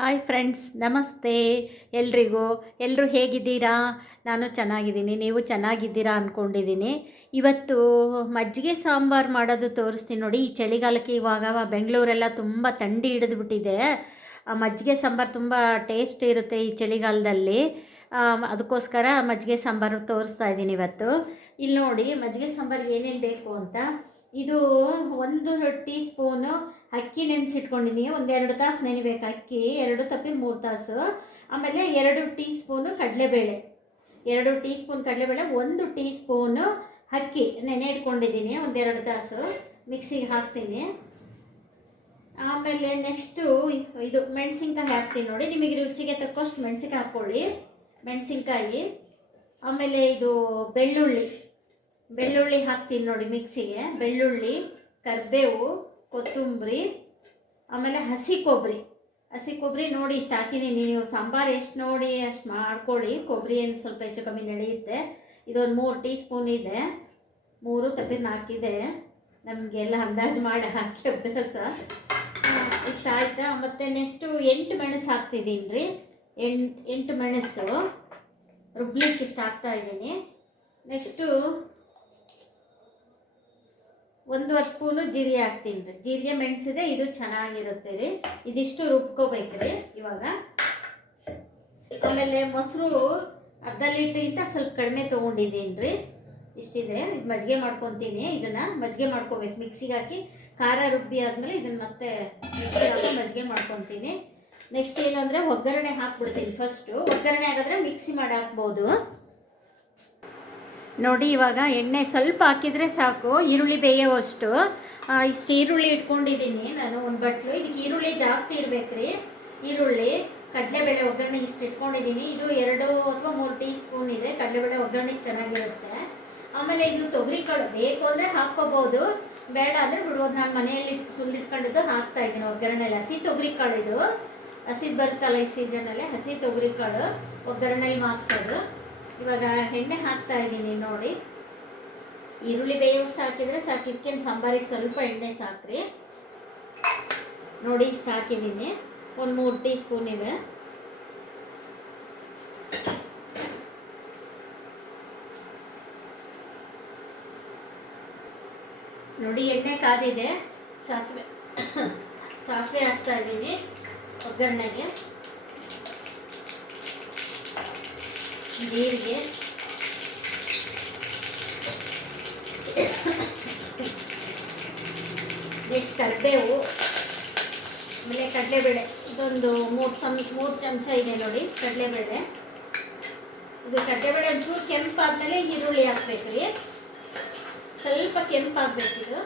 Hi friends, ನಮಸ್ತೆ ಎಲ್ರಿಗೂ. ಎಲ್ಲರೂ ಹೇಗಿದ್ದೀರಾ? ನಾನು ಚೆನ್ನಾಗಿದ್ದೀನಿ, ನೀವು ಚೆನ್ನಾಗಿದ್ದೀರಾ ಅಂದ್ಕೊಂಡಿದ್ದೀನಿ. ಇವತ್ತು ಮಜ್ಜಿಗೆ ಸಾಂಬಾರು ಮಾಡೋದು ತೋರಿಸ್ತೀನಿ ನೋಡಿ. ಈ ಚಳಿಗಾಲಕ್ಕೆ ಇವಾಗ ಬೆಂಗಳೂರೆಲ್ಲ ತುಂಬ ಥಂಡಿ ಹಿಡಿದ್ಬಿಟ್ಟಿದೆ. ಆ ಮಜ್ಜಿಗೆ ಸಾಂಬಾರು ತುಂಬ ಟೇಸ್ಟ್ ಇರುತ್ತೆ ಈ ಚಳಿಗಾಲದಲ್ಲಿ. ಅದಕ್ಕೋಸ್ಕರ ಮಜ್ಜಿಗೆ ಸಾಂಬಾರು ತೋರಿಸ್ತಾ ಇದ್ದೀನಿ ಇವತ್ತು. ಇಲ್ಲಿ ನೋಡಿ ಮಜ್ಜಿಗೆ ಸಾಂಬಾರು ಏನೇನು ಬೇಕು ಅಂತ. ಇದು 1 ಟೀ ಸ್ಪೂನು ಅಕ್ಕಿ ನೆನೆಸಿಟ್ಕೊಂಡಿದ್ದೀನಿ. 1-2 ತಾಸು ನೆನೆಬೇಕು ಅಕ್ಕಿ, 2 ತಪ್ಪಿನ 3 ತಾಸು. ಆಮೇಲೆ 2 ಟೀ ಸ್ಪೂನು ಕಡಲೆಬೇಳೆ, 2 ಟೀ ಸ್ಪೂನ್ ಕಡಲೆಬೇಳೆ, 1 ಟೀ ಸ್ಪೂನು ಅಕ್ಕಿ ನೆನೆ ಇಟ್ಕೊಂಡಿದ್ದೀನಿ. 1-2 ತಾಸು ಮಿಕ್ಸಿಗೆ ಹಾಕ್ತೀನಿ. ಆಮೇಲೆ ನೆಕ್ಸ್ಟು ಇದು ಮೆಣಸಿನ್ಕಾಯಿ ಹಾಕ್ತೀನಿ ನೋಡಿ. ನಿಮಗೆ ರುಚಿಗೆ ತಕ್ಕಷ್ಟು ಮೆಣಸಿನ್ಕಾಯಿ ಹಾಕ್ಕೊಳ್ಳಿ, ಮೆಣಸಿನ್ಕಾಯಿ. ಆಮೇಲೆ ಇದು ಬೆಳ್ಳುಳ್ಳಿ ಹಾಕ್ತೀನಿ ನೋಡಿ ಮಿಕ್ಸಿಗೆ. ಬೆಳ್ಳುಳ್ಳಿ, ಕರಿಬೇವು, ಕೊತ್ತಂಬರಿ, ಆಮೇಲೆ ಹಸಿ ಕೊಬ್ಬರಿ ನೋಡಿ ಇಷ್ಟು ಹಾಕಿದ್ದೀನಿ. ನೀವು ಸಾಂಬಾರು ಎಷ್ಟು ನೋಡಿ ಅಷ್ಟು ಮಾಡ್ಕೊಳ್ಳಿ. ಕೊಬ್ಬರಿ ಏನು ಸ್ವಲ್ಪ ಹೆಚ್ಚು ಕಮ್ಮಿ ನಡೆಯುತ್ತೆ. ಇದೊಂದು 3 ಟೀ ಸ್ಪೂನ್ ಇದೆ, 3 ತಪ್ಪಿನ 4 ಇದೆ. ನಮಗೆಲ್ಲ ಅಂದಾಜು ಮಾಡಿ ಹಾಕಿ ಅಭ್ಯಾಸ. ಇಷ್ಟ ಆಯ್ತಾ? ಮತ್ತು ನೆಕ್ಸ್ಟು 8 ಮೆಣಸು ಹಾಕ್ತಿದ್ದೀನಿ ರೀ. 8 ಮೆಣಸು ರುಬ್ಲಿಕ್ಕೆ ಇಷ್ಟ ಹಾಕ್ತಾಯಿದ್ದೀನಿ. ನೆಕ್ಸ್ಟು 1.5 ಸ್ಪೂನು ಜೀರಿಗೆ ಹಾಕ್ತೀನಿ ರೀ. ಜೀರಿಗೆ ಮೆಣಸಿದೆ, ಇದು ಚೆನ್ನಾಗಿರುತ್ತೆ ರೀ. ಇದಿಷ್ಟು ರುಬ್ಕೋಬೇಕ್ರಿ ಇವಾಗ. ಆಮೇಲೆ ಮೊಸರು ಅರ್ಧ ಲೀಟ್ರಿಗಿಂತ ಸ್ವಲ್ಪ ಕಡಿಮೆ ತೊಗೊಂಡಿದ್ದೀನಿ ರೀ. ಇಷ್ಟಿದೆ. ಇದು ಮಜ್ಜಿಗೆ ಮಾಡ್ಕೊತೀನಿ. ಇದನ್ನು ಮಜ್ಜಿಗೆ ಮಾಡ್ಕೋಬೇಕು ಮಿಕ್ಸಿಗೆ ಹಾಕಿ. ಖಾರ ರುಬ್ಬಿ ಆದಮೇಲೆ ಇದನ್ನು ಮತ್ತೆ ಮಿಕ್ಸಿಗೆ ಹಾಕಿ ಮಜ್ಜಿಗೆ ಮಾಡ್ಕೊತೀನಿ. ನೆಕ್ಸ್ಟ್ ಏನು ಅಂದರೆ ಒಗ್ಗರಣೆ ಹಾಕ್ಬಿಡ್ತೀನಿ. ಫಸ್ಟು ಒಗ್ಗರಣೆ ಹಾಕಿದ್ರೆ ಮಿಕ್ಸಿ ಮಾಡಿ ಹಾಕ್ಬೋದು ನೋಡಿ. ಇವಾಗ ಎಣ್ಣೆ ಸ್ವಲ್ಪ ಹಾಕಿದರೆ ಸಾಕು, ಈರುಳ್ಳಿ ಬೇಯೋವಷ್ಟು. ಇಷ್ಟು ಈರುಳ್ಳಿ ಇಟ್ಕೊಂಡಿದ್ದೀನಿ ನಾನು, 1 ಬಟ್ಲು. ಇದಕ್ಕೆ ಈರುಳ್ಳಿ ಜಾಸ್ತಿ ಇಡಬೇಕ್ರಿ. ಈರುಳ್ಳಿ, ಕಡಲೆಬೇಳೆ ಒಗ್ಗರಣೆ ಇಷ್ಟು ಇಟ್ಕೊಂಡಿದ್ದೀನಿ. ಇದು 2 ಅಥವಾ 3 ಟೀ ಸ್ಪೂನ್ ಇದೆ. ಕಡಲೆಬೇಳೆ ಒಗ್ಗರಣೆಗೆ ಚೆನ್ನಾಗಿರುತ್ತೆ. ಆಮೇಲೆ ಇದು ತೊಗರಿಕಾಳು ಬೇಕು ಅಂದರೆ ಹಾಕ್ಕೋಬೋದು, ಬೇಡ ಅಂದರೆ ಬಿಡ್ಬೋದು. ನಾನು ಮನೆಯಲ್ಲಿ ಸುಲಿಟ್ಕೊಂಡಿದ್ದು ಹಾಕ್ತಾಯಿದ್ದೀನಿ ಒಗ್ಗರಣೆಯಲ್ಲಿ. ಹಸಿ ತೊಗರಿಕಾಳು, ಇದು ಹಸಿದು ಬರುತ್ತಲ್ಲ ಈ ಸೀಸನಲ್ಲಿ, ಹಸಿ ತೊಗರಿಕಾಳು ಒಗ್ಗರಣೆಯಲ್ಲಿ ಮಾಕ್ಸೋದು. ಇವಾಗ ಎಣ್ಣೆ ಹಾಕ್ತಾ ಇದ್ದೀನಿ ನೋಡಿ. ಈರುಳ್ಳಿ ಬೇಯೋಷ್ಟು ಹಾಕಿದರೆ ಸಾಕು. ಇದಕ್ಕೇನು ಸಾಂಬಾರಿಗೆ ಸ್ವಲ್ಪ ಎಣ್ಣೆ ಸಾಕ್ರಿ ನೋಡಿ. ಇಷ್ಟು ಹಾಕಿದ್ದೀನಿ. 3 ಟೀ ಸ್ಪೂನ್ ಇದೆ. ನೋಡಿ ಎಣ್ಣೆ ಕಾದಿದೆ. ಸಾಸಿವೆ ಹಾಕ್ತಾ ಇದ್ದೀನಿ ಒಗ್ಗರಣೆಗೆ. ಜೀರಿಗೆ, ನೆಕ್ಸ್ಟ್ ಕರಿಬೇವು, ಆಮೇಲೆ ಕಡಲೆಬೇಳೆ. ಇದೊಂದು 3 ಚಮಚ ಇದೆ ನೋಡಿ ಕಡಲೆಬೇಳೆ. ಇದು ಕಡಲೆಬೇಳೆ ಒಂಚೂರು ಕೆಂಪಾದ್ಮೇಲೆ ಈರುಳ್ಳಿ ಹಾಕ್ಬೇಕು ರೀ. ಸ್ವಲ್ಪ ಕೆಂಪಾಗಬೇಕಿದು.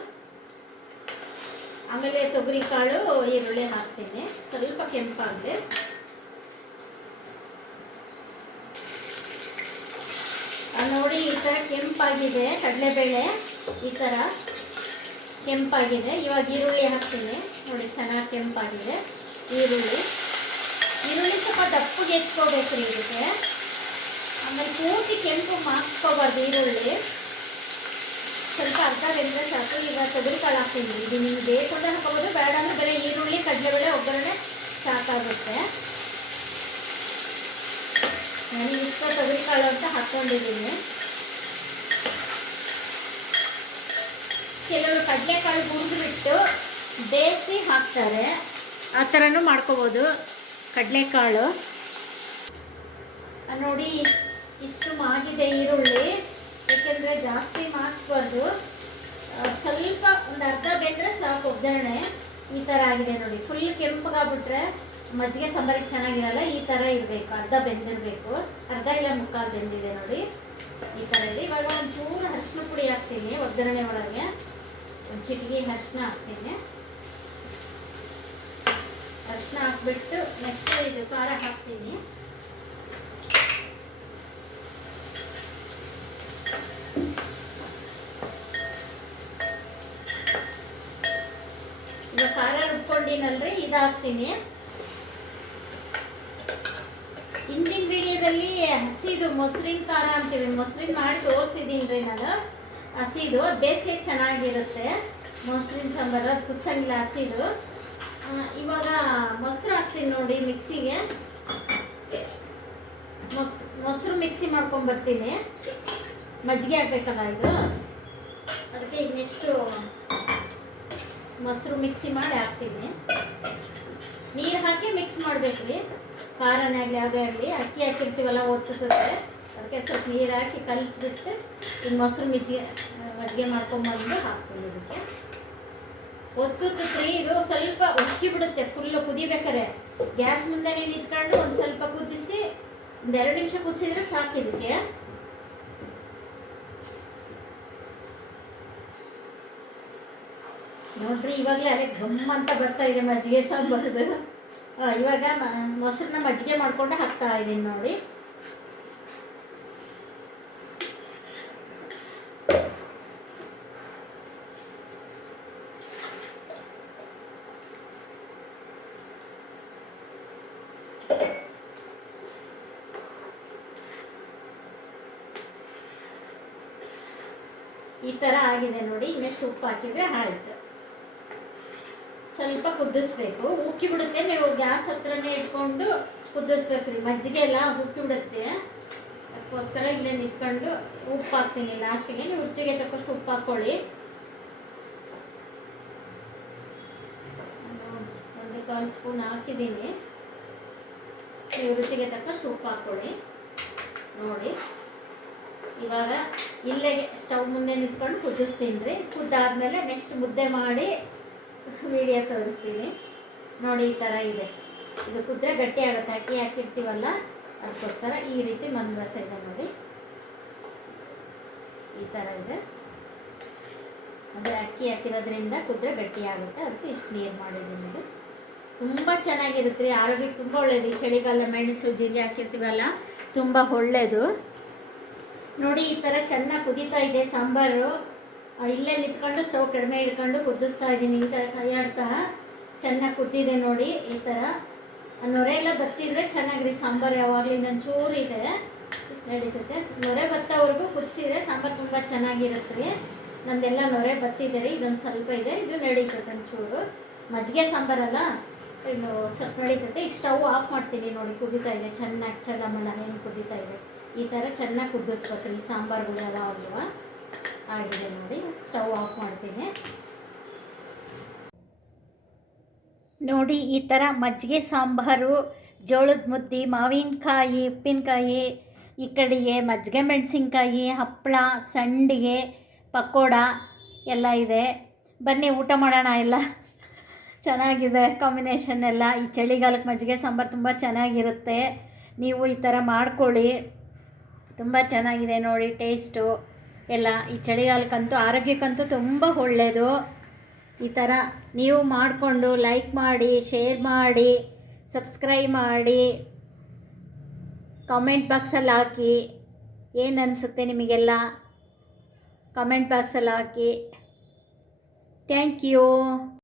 ಆಮೇಲೆ ತೊಗರಿಕಾಳು, ಈರುಳ್ಳಿ ಹಾಕ್ತೀನಿ. ಸ್ವಲ್ಪ ಕೆಂಪಾಗಿದೆ. ನೋಡಿ ಈ ಥರ ಕೆಂಪಾಗಿದೆ ಕಡಲೆಬೇಳೆ, ಈ ಥರ ಕೆಂಪಾಗಿದೆ. ಇವಾಗ ಈರುಳ್ಳಿ ಹಾಕ್ತೀನಿ ನೋಡಿ. ಚೆನ್ನಾಗಿ ಕೆಂಪಾಗಿದೆ ಈರುಳ್ಳಿ. ಸ್ವಲ್ಪ ದಪ್ಪಗೆ ಎತ್ಕೋಬೇಕು ರೀ ಇದಕ್ಕೆ. ಆಮೇಲೆ ಪೂರ್ತಿ ಕೆಂಪು ಮಾಡ್ಕೋಬಾರ್ದು ಈರುಳ್ಳಿ. ಸ್ವಲ್ಪ ಅರ್ಧ ಬೆಂದರೆ ಸಾಕು. ಈಗ ತೊಗರಿಕಾಳು ಹಾಕ್ತೀನಿ. ಇದು ನಿಮ್ಗೆ ಬೇಕು ಅಂದರೆ ಹಾಕೋಬೋದು, ಬೇಡ ಅಂದರೆ ಬರೀ ಈರುಳ್ಳಿ ಕಡಲೆಬೇಳೆ ಒಗ್ಗರಣೆ ಸಾಕಾಗುತ್ತೆ. ನಾನು ಇಷ್ಟ ತೊಗರಿಕಾಳು ಅಂತ ಹಾಕ್ಕೊಂಡಿದ್ದೀನಿ. ಕೆಲವರು ಕಡಲೆಕಾಳು ಹುರಿದ್ಬಿಟ್ಟು ಬೇಯಿಸಿ ಹಾಕ್ತಾರೆ, ಆ ಥರನೂ ಮಾಡ್ಕೋಬೋದು ಕಡಲೆಕಾಳು. ನೋಡಿ ಇಷ್ಟು ಮಾಗಿದೆ ಈರುಳ್ಳಿ, ಏಕೆಂದರೆ ಜಾಸ್ತಿ ಮಾಡಿಸ್ಬಾರ್ದು. ಸ್ವಲ್ಪ ಒಂದು ಅರ್ಧ ಬೆಂದರೆ ಸಾಕು ಒಗ್ಗರಣೆ. ಈ ಥರ ಆಗಿದೆ ನೋಡಿ. ಫುಲ್ ಕೆಂಪಗಾಗ್ಬಿಟ್ರೆ ಮಜ್ಜಿಗೆ ಸಾಂಬಾರಿಗೆ ಚೆನ್ನಾಗಿರಲ್ಲ. ಈ ಥರ ಇರಬೇಕು, ಅರ್ಧ ಬೆಂದಿರಬೇಕು. ಅರ್ಧ ಇಲ್ಲ ಮುಕ್ಕಾಲು ಬೆಂದಿದೆ ನೋಡಿ, ಈ ಥರ ಇದೆ. ಇವಾಗ ಒಂಚೂರು ಅರಿಶಿನ ಪುಡಿ ಹಾಕ್ತೀನಿ ಒಗ್ಗರಣೆ ಒಳಗೆ. ಒಂದು ಚಿಟಿಕೆ ಅರಿಶಿನ ಹಾಕ್ತೀನಿ. ಅರಿಶಿನ ಹಾಕ್ಬಿಟ್ಟು ನೆಕ್ಸ್ಟ್ ಇದು ಖಾರ ಹಾಕ್ತೀನಿ. ಈಗ ಖಾರ ರುಬ್ಕೊಂಡಿನಲ್ರಿ, ಇದು ಹಾಕ್ತೀನಿ. ಹಿಂದಿನ ವಿಡಿಯೋದಲ್ಲಿ ಹಸಿದು ಮೊಸರಿನ ಖಾರ ಅಂತೀವಿ, ಮೊಸರಿನ ಮಾಡಿ ತೋರಿಸಿದ್ದೀನಿ ರೀ ನಾನು. ಹಸಿದು ಬೇಸಿಗೆ ಚೆನ್ನಾಗಿರುತ್ತೆ ಮೊಸರಿನ ಸಾಂಬಾರು, ಅದು ಕುದಿಸಂಗಿಲ್ಲ ಹಸಿದು. ಇವಾಗ ಮೊಸರು ಹಾಕಿ ಹಾಕ್ತೀನಿ ನೋಡಿ ಮಿಕ್ಸಿಗೆ. ಮೊಸರು ಮಿಕ್ಸಿ ಮಾಡ್ಕೊಂಬರ್ತೀನಿ. ಮಜ್ಜಿಗೆ ಹಾಕ್ಬೇಕಲ್ಲ ಇದು, ಅದಕ್ಕೆ ಈಗ ನೆಕ್ಸ್ಟು ಮೊಸರು ಮಿಕ್ಸಿ ಮಾಡಿ ಹಾಕ್ತೀನಿ. ನೀರು ಹಾಕಿ ಮಿಕ್ಸ್ ಮಾಡಬೇಕು ರೀ. ಖಾರನೇ ಆಗಲಿ ಯಾವುದೇ ಆಗಲಿ, ಅಕ್ಕಿ ಹಾಕಿರ್ತೀವಲ್ಲ ಒತ್ತುತ್ತದೆ, ಅದಕ್ಕೆ ಸ್ವಲ್ಪ ನೀರು ಹಾಕಿ ಕಲಿಸ್ಬಿಟ್ಟು ಈಗ ಮೊಸರು ಮಜ್ಜಿಗೆ ಮಾಡ್ಕೊಂಬಂದು ಹಾಕ್ತೀನಿ. ಇದಕ್ಕೆ ಒತ್ತುತ್ತೀ, ಇದು ಸ್ವಲ್ಪ ಉಕ್ಕಿ ಬಿಡುತ್ತೆ. ಫುಲ್ಲು ಕುದಿಬೇಕಾರೆ ಗ್ಯಾಸ್ ಮುಂದೆನೇ ನಿಂತ್ಕೊಂಡು ಒಂದು ಸ್ವಲ್ಪ ಕುದಿಸಿ, ಒಂದು 2 ನಿಮಿಷ ಕುದಿಸಿದ್ರೆ ಸಾಕು. ಇದಕ್ಕೆ ನೋಡ್ರಿ, ಇವಾಗಲೇ ಅದೇ ಗಮ್ಮ ಅಂತ ಬರ್ತಾ ಇದೆ ಮಜ್ಜಿಗೆ ಸಾಂಬಾರ್ದು. ಇವಾಗ ಮೊಸರನ್ನ ಮಜ್ಜಿಗೆ ಮಾಡ್ಕೊಂಡು ಹಾಕ್ತಾ ಇದ್ದೀನಿ ನೋಡಿ. ಈ ಥರ ಆಗಿದೆ ನೋಡಿ. ಇನ್ನಷ್ಟು ಉಪ್ಪು ಹಾಕಿದರೆ ಆಯಿತು. ಸ್ವಲ್ಪ ಕುದಿಸ್ಬೇಕು, ಉಕ್ಕಿ ಬಿಡುತ್ತೆ. ನೀವು ಗ್ಯಾಸ್ ಹತ್ರನೇ ಇಟ್ಕೊಂಡು ಕುದಿಸ್ಬೇಕು ರೀ. ಮಜ್ಜಿಗೆ ಎಲ್ಲ ಉಕ್ಕಿ ಬಿಡುತ್ತೆ, ಅದಕ್ಕೋಸ್ಕರ ಇಲ್ಲೇ ನಿಂತ್ಕೊಂಡು ಉಪ್ಪು ಹಾಕ್ತೀನಿ ಲಾಸ್ಟಿಗೆ. ನೀವು ರುಚಿಗೆ ತಕ್ಕಷ್ಟು ಉಪ್ಪು ಹಾಕ್ಕೊಳ್ಳಿ. ಒಂದು 1 ಸ್ಪೂನ್ ಹಾಕಿದ್ದೀನಿ. ನೀವು ರುಚಿಗೆ ತಕ್ಕಷ್ಟು ಉಪ್ಪು ಹಾಕ್ಕೊಳ್ಳಿ ನೋಡಿ. ಇವಾಗ ಇಲ್ಲೇ ಸ್ಟವ್ ಮುಂದೆ ನಿಂತ್ಕೊಂಡು ಕುದಿಸ್ತೀನಿ ರೀ. ಕುದ್ದಾದ್ಮೇಲೆ ನೆಕ್ಸ್ಟ್ ಮುದ್ದೆ ಮಾಡಿ ವಿಡಿಯೋ ತೋರಿಸ್ತೀನಿ ನೋಡಿ. ಈ ಥರ ಇದೆ. ಇದು ಕುದ್ರೆ ಗಟ್ಟಿ ಆಗುತ್ತೆ, ಅಕ್ಕಿ ಹಾಕಿರ್ತೀವಲ್ಲ ಅದಕ್ಕೋಸ್ಕರ. ಈ ರೀತಿ ಮಂದರಸ ಇದೆ ನೋಡಿ, ಈ ಥರ ಇದೆ. ಅಂದರೆ ಅಕ್ಕಿ ಹಾಕಿರೋದ್ರಿಂದ ಕುದ್ರೆ ಗಟ್ಟಿ ಆಗುತ್ತೆ, ಅದಕ್ಕೆ ಇಷ್ಟು ನೀರು ಮಾಡಿದ್ದೀನಿ. ಇದು ತುಂಬ ಚೆನ್ನಾಗಿರುತ್ತೆ ರೀ, ಆರೋಗ್ಯಕ್ಕೆ ತುಂಬ ಒಳ್ಳೆಯದು. ಈ ಚಳಿಗಾಲ ಮೆಣಸು ಜೀರಿಗೆ ಹಾಕಿರ್ತೀವಲ್ಲ, ತುಂಬ ಒಳ್ಳೆಯದು ನೋಡಿ. ಈ ಥರ ಚೆನ್ನಾಗಿ ಕುದೀತಾ ಇದೆ ಸಾಂಬಾರು. ಇಲ್ಲೇ ನಿಂತ್ಕೊಂಡು ಸ್ಟವ್ ಕಡಿಮೆ ಇಟ್ಕೊಂಡು ಕುದಿಸ್ತಾ ಇದ್ದೀನಿ. ಈ ಥರ ಕೈಯಾಡ್ತಾ ಚೆನ್ನಾಗಿ ಕುದ್ದಿದೆ ನೋಡಿ. ಈ ಥರ ನೊರೆ ಎಲ್ಲ ಬತ್ತಿದ್ರೆ ಚೆನ್ನಾಗಿರಿ ಸಾಂಬಾರು. ಯಾವಾಗಲೂ ಇನ್ನೊಂಚೂರು ಇದೆ ನಡೀತೈತೆ. ನೊರೆ ಬತ್ತವರೆಗೂ ಕುದಿಸಿದ್ರೆ ಸಾಂಬಾರು ತುಂಬ ಚೆನ್ನಾಗಿರುತ್ತೆ ರೀ. ನಂದೆಲ್ಲ ನೊರೆ ಬತ್ತಿದೆ ರೀ. ಇದೊಂದು ಸ್ವಲ್ಪ ಇದೆ, ಇದು ನಡೀತೈತೆ ಒಂಚೂರು. ಮಜ್ಜಿಗೆ ಸಾಂಬಾರಲ್ಲ, ಇದು ಸ್ವಲ್ಪ ನಡೀತೈತೆ. ಈಗ ಸ್ಟವ್ ಆಫ್ ಮಾಡ್ತೀನಿ ನೋಡಿ. ಕುದೀತಾ ಇದೆ ಚೆನ್ನಾಗಿ, ಚಲಮಲ ಏನು ಕುದೀತಾ ಇದೆ. ಈ ಥರ ಚೆನ್ನಾಗಿ ಕುದಿಸ್ಬೇಕು ಈ ಸಾಂಬಾರುಗಳೆಲ್ಲ ಆಗಲ್ವ. ಆಗಿದೆ ನೋಡಿ. ಸ್ಟವ್ ಆಫ್ ಮಾಡ್ತೀನಿ ನೋಡಿ. ಈ ಥರ ಮಜ್ಜಿಗೆ ಸಾಂಬಾರು, ಜೋಳದ ಮುದ್ದೆ, ಮಾವಿನಕಾಯಿ, ಉಪ್ಪಿನಕಾಯಿ, ಈ ಕಡೆಗೆ ಮಜ್ಜಿಗೆ ಮೆಣಸಿನ್ಕಾಯಿ, ಹಪ್ಪಳ, ಸಂಡಿಗೆ, ಪಕೋಡ ಎಲ್ಲ ಇದೆ. ಬನ್ನಿ ಊಟ ಮಾಡೋಣ. ಎಲ್ಲ ಚೆನ್ನಾಗಿದೆ ಕಾಂಬಿನೇಷನ್ ಎಲ್ಲ. ಈ ಚಳಿಗಾಲಕ್ಕೆ ಮಜ್ಜಿಗೆ ಸಾಂಬಾರು ತುಂಬ ಚೆನ್ನಾಗಿರುತ್ತೆ. ನೀವು ಈ ಥರ ಮಾಡ್ಕೊಳ್ಳಿ, ತುಂಬ ಚೆನ್ನಾಗಿದೆ ನೋಡಿ ಟೇಸ್ಟು ಎಲ್ಲ. ಈ ಚಳಿಗಾಲಕ್ಕಂತೂ ಆರೋಗ್ಯಕ್ಕಂತೂ ತುಂಬ ಒಳ್ಳೆಯದು. ಈ ಥರ ನೀವು ಮಾಡಿಕೊಂಡು ಲೈಕ್ ಮಾಡಿ, ಶೇರ್ ಮಾಡಿ, ಸಬ್ಸ್ಕ್ರೈಬ್ ಮಾಡಿ, ಕಾಮೆಂಟ್ ಬಾಕ್ಸಲ್ಲಿ ಹಾಕಿ. ಏನು ಅನಿಸುತ್ತೆ ನಿಮಗೆಲ್ಲ ಕಾಮೆಂಟ್ ಬಾಕ್ಸಲ್ಲಿ ಹಾಕಿ. Thank you.